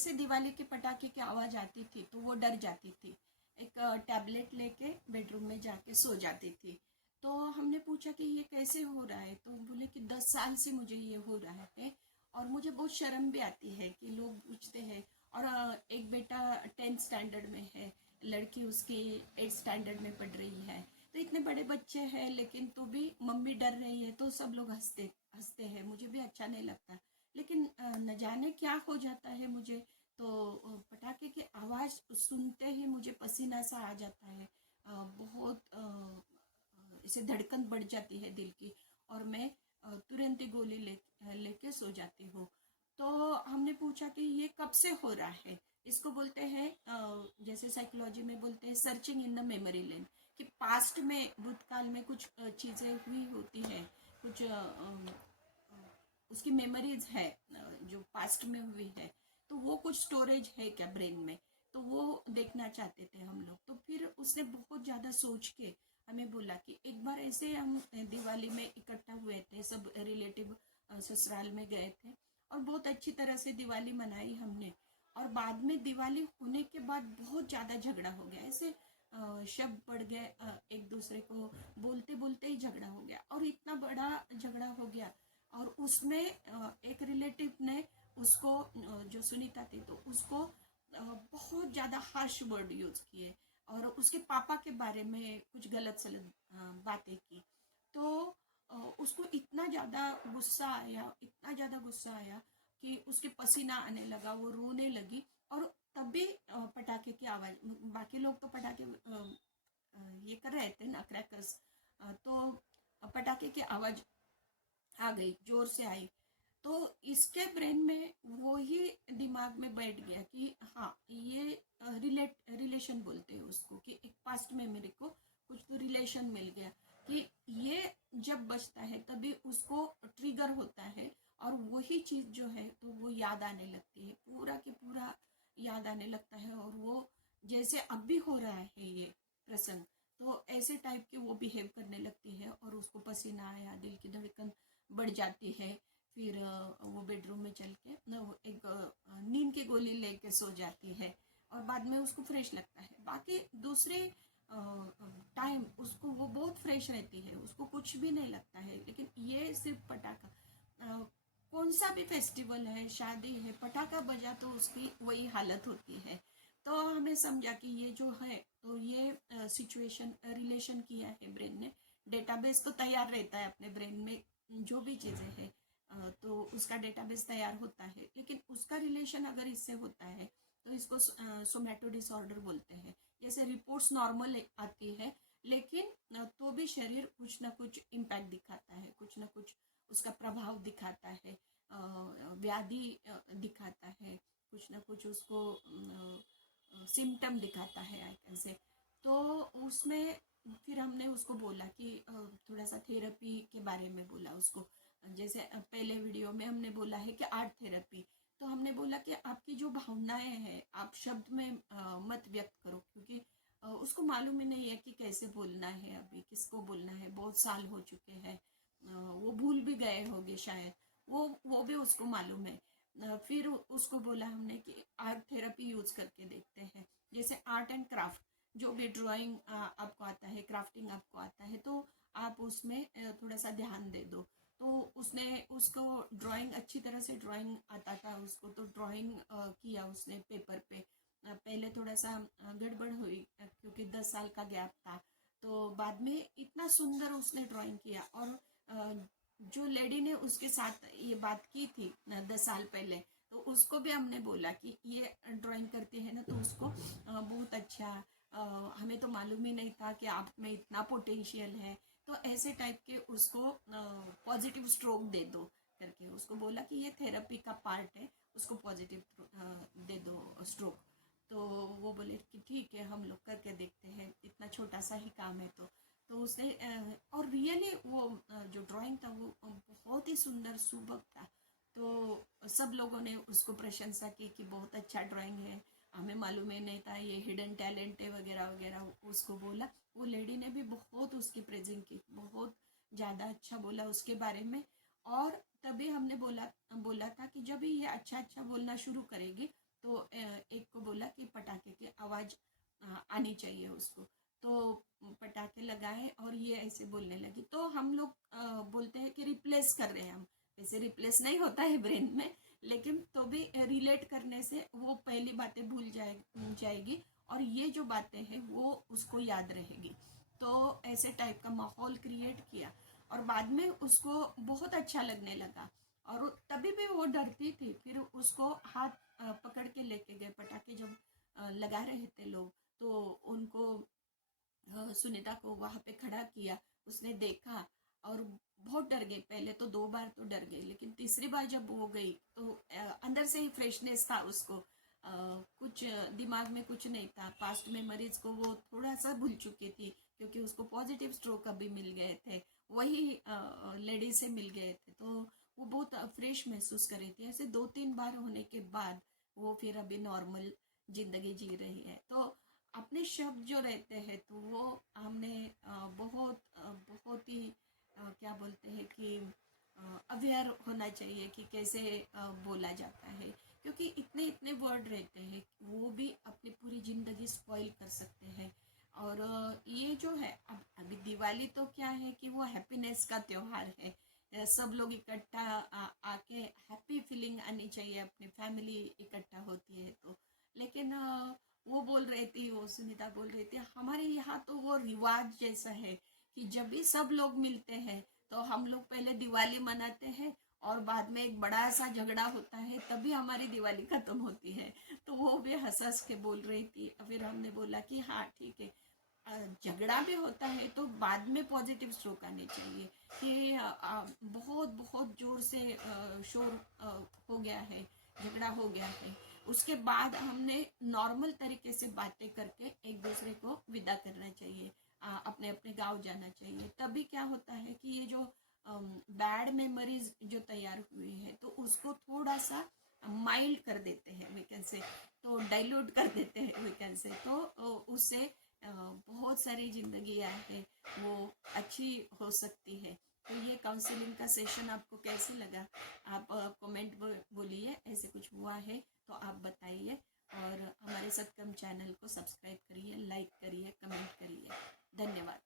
से दिवाली के पटाखे की आवाज़ आती थी तो वो डर जाती थी। एक टैबलेट लेके बेडरूम में जाके सो जाती थी। तो हमने पूछा कि ये कैसे हो रहा है, तो बोले कि 10 साल से मुझे ये हो रहा है और मुझे बहुत शर्म भी आती है कि लोग पूछते हैं। और एक बेटा 10th स्टैंडर्ड में है, लड़की उसकी 8th स्टैंडर्ड में पढ़ रही है। तो इतने बड़े बच्चे हैं लेकिन तो भी मम्मी डर रही है तो सब लोग हंसते हंसते हैं, मुझे भी अच्छा नहीं लगता। लेकिन न जाने क्या हो जाता है मुझे, तो पटाखे की आवाज़ सुनते ही मुझे पसीना सा आ जाता है। बहुत इसे धड़कन बढ़ जाती है दिल की, और मैं तुरंत ही गोली लेके सो जाती हूँ। तो हमने पूछा कि ये कब से हो रहा है। इसको बोलते हैं जैसे साइकोलॉजी में बोलते हैं searching in the memory lane, कि पास्ट में भूतकाल में कुछ चीज़ें हुई होती है, कुछ उसकी मेमोरीज है जो पास्ट में हुई है, तो वो कुछ स्टोरेज है क्या ब्रेन में, तो वो देखना चाहते थे हम लोग। तो फिर उसने बहुत ज़्यादा सोच के हमें बोला कि एक बार ऐसे हम दिवाली में इकट्ठा हुए थे, सब रिलेटिव ससुराल में गए थे और बहुत अच्छी तरह से दिवाली मनाई हमने। और बाद में दिवाली होने के बाद बहुत ज़्यादा झगड़ा हो गया, ऐसे शब्द बढ़ गए, एक दूसरे को बोलते बोलते ही झगड़ा हो गया और इतना बड़ा झगड़ा हो गया। और उसमें एक रिलेटिव ने उसको जो सुनीता थी तो उसको बहुत ज़्यादा हार्श वर्ड यूज़ किए और उसके पापा के बारे में कुछ गलत सलत बातें की। तो उसको इतना ज़्यादा गुस्सा आया, इतना ज़्यादा गुस्सा आया कि उसके पसीना आने लगा, वो रोने लगी। और तब भी पटाखे की आवाज़, बाकी लोग तो पटाखे ये कर रहे थे ना, क्रैकर्स, तो पटाखे की आवाज़ आ गई, जोर से आई। तो इसके ब्रेन में वो ही दिमाग में बैठ गया कि हाँ ये रिलेशन बोलते हैं उसको, कि एक पास्ट में मेरे को कुछ तो रिलेशन मिल गया कि ये जब बचता है तभी उसको ट्रिगर होता है और वही चीज़ जो है तो वो याद आने लगती है, पूरा की पूरा याद आने लगता है। और वो जैसे अब भी हो रहा है ये प्रसंग, तो ऐसे टाइप के वो बिहेव करने लगती है और उसको पसीना आया, दिल की धड़कन बढ़ जाती है। फिर वो बेडरूम में चल के ना वो एक नींद की गोली लेके सो जाती है और बाद में उसको फ्रेश लगता है। बाकी दूसरे टाइम उसको वो बहुत फ्रेश रहती है, उसको कुछ भी नहीं लगता है। लेकिन ये सिर्फ पटाखा, कौन सा भी फेस्टिवल है, शादी है, पटाखा बजा तो उसकी वही हालत होती है। तो हमें समझा कि ये जो है तो ये सिचुएशन रिलेशन किया है ब्रेन ने। डेटाबेस तो तैयार रहता है अपने ब्रेन में, जो भी चीज़ें हैं तो उसका डेटाबेस तैयार होता है। लेकिन उसका रिलेशन अगर इससे होता है तो इसको सोमैटो डिसऑर्डर बोलते हैं। जैसे रिपोर्ट्स नॉर्मल आती है लेकिन तो भी शरीर कुछ ना कुछ इम्पैक्ट दिखाता है, कुछ ना कुछ उसका प्रभाव दिखाता है, व्याधि दिखाता है, कुछ ना कुछ उसको सिम्टम दिखाता है, आई कैन से। तो उसमें फिर हमने उसको बोला कि थोड़ा सा थेरेपी के बारे में बोला उसको। जैसे पहले वीडियो में हमने बोला है कि आर्ट थेरेपी, तो हमने बोला कि आपकी जो भावनाएं हैं आप शब्द में मत व्यक्त करो, क्योंकि उसको मालूम ही नहीं है कि कैसे बोलना है, अभी किसको बोलना है, बहुत साल हो चुके हैं, वो भूल भी गए होंगे शायद, वो भी उसको मालूम है। फिर उसको बोला हमने कि आर्ट थेरेपी यूज करके देखते हैं। जैसे आर्ट एंड क्राफ्ट, जो भी ड्राइंग आपको आता है, क्राफ्टिंग आपको आता है, तो आप उसमें थोड़ा सा ध्यान दे दो। तो उसने उसको ड्राइंग अच्छी तरह से ड्राइंग आता था उसको, तो ड्राइंग किया उसने पेपर पे। पहले थोड़ा सा गड़बड़ हुई क्योंकि 10 साल का गैप था। तो बाद में इतना सुंदर उसने ड्राइंग किया। और जो लेडी ने उसके साथ ये बात की थी 10 साल पहले, तो उसको भी हमने बोला कि ये ड्राइंग करती है ना तो उसको बहुत अच्छा, हमें तो मालूम ही नहीं था कि आप में इतना पोटेंशियल है। तो ऐसे टाइप के उसको पॉजिटिव स्ट्रोक दे दो करके उसको बोला कि ये थेरेपी का पार्ट है, उसको पॉजिटिव दे दो स्ट्रोक। तो वो बोले कि ठीक है हम लोग करके देखते हैं, इतना छोटा सा ही काम है। तो उसने और रियली वो जो ड्राइंग था वो बहुत ही सुंदर सुबह था। तो सब लोगों ने उसको प्रशंसा की कि बहुत अच्छा ड्राइंग है, हमें मालूम ही नहीं था ये हिडन टैलेंट है वगैरह वगैरह, उसको बोला। वो लेडी ने भी बहुत उसकी प्रेजेंट की, बहुत ज़्यादा अच्छा बोला उसके बारे में। और तभी हमने बोला बोला था कि जब ये अच्छा अच्छा बोलना शुरू करेगी तो आवाज़ आनी चाहिए उसको। तो पटाखे लगाए और ये ऐसे बोलने लगी। तो हम लोग बोलते हैं कि रिप्लेस कर रहे हैं हम। वैसे रिप्लेस नहीं होता है ब्रेन में, लेकिन तो भी रिलेट करने से वो पहली बातें भूल जाएगी और ये जो बातें हैं वो उसको याद रहेगी। तो ऐसे टाइप का माहौल क्रिएट किया और बाद में उसको बहुत अच्छा लगने लगा। और तभी भी वो डरती थी। फिर उसको हाथ पकड़ के लेके गए, पटाखे जब लगा रहे थे लोग, तो उनको सुनीता को वहां पे खड़ा किया। उसने देखा और बहुत डर गई। पहले तो 2 बार तो डर गई, लेकिन तीसरी बार जब वो गई तो अंदर से ही फ्रेशनेस था उसको। कुछ दिमाग में कुछ नहीं था। पास्ट मेमोरीज को वो थोड़ा सा भूल चुकी थी, क्योंकि उसको पॉजिटिव स्ट्रोक अभी मिल गए थे, वही लेडी से मिल गए थे। तो वो बहुत फ्रेश महसूस कर रही थी। ऐसे 2-3 बार होने के बाद वो फिर अभी नॉर्मल जिंदगी जी रही है। तो अपने शब्द जो रहते हैं तो वो हमने बहुत ही क्या बोलते हैं कि अवेयर होना चाहिए कि कैसे बोला जाता है, क्योंकि इतने इतने वर्ड रहते हैं वो भी अपनी पूरी ज़िंदगी स्पॉइल कर सकते हैं। और ये जो है अब अभी दिवाली तो क्या है कि वो हैप्पीनेस का त्योहार है। सब लोग इकट्ठा आके हैप्पी फीलिंग आनी चाहिए, अपनी फैमिली इकट्ठा होती है तो। लेकिन वो बोल रही थी, वो सुनीता बोल रही थी, हमारे यहाँ तो वो रिवाज जैसा है कि जब भी सब लोग मिलते हैं तो हम लोग पहले दिवाली मनाते हैं और बाद में एक बड़ा सा झगड़ा होता है, तभी हमारी दिवाली खत्म होती है। तो वो भी हंस हंस के बोल रही थी। फिर हमने बोला कि हाँ ठीक है, झगड़ा भी होता है तो बाद में पॉजिटिव स्ट्रोक आने चाहिए कि बहुत बहुत जोर से शोर हो गया है, झगड़ा हो गया है, उसके बाद हमने नॉर्मल तरीके से बातें करके एक दूसरे को विदा करना चाहिए, अपने अपने गांव जाना चाहिए। तभी क्या होता है कि ये जो बैड मेमोरीज जो तैयार हुई है तो उसको थोड़ा सा माइल्ड कर देते हैं वी कैन से, तो डाइल्यूट कर देते हैं वी कैन से। तो उससे बहुत सारी जिंदगियां है वो अच्छी हो सकती है। तो ये काउंसलिंग का सेशन आपको कैसे लगा? आप कमेंट बोलिए, ऐसे कुछ हुआ है तो आप बताइए। और हमारे सत्कर्म चैनल को सब्सक्राइब करिए, लाइक करिए, कमेंट करिए। धन्यवाद।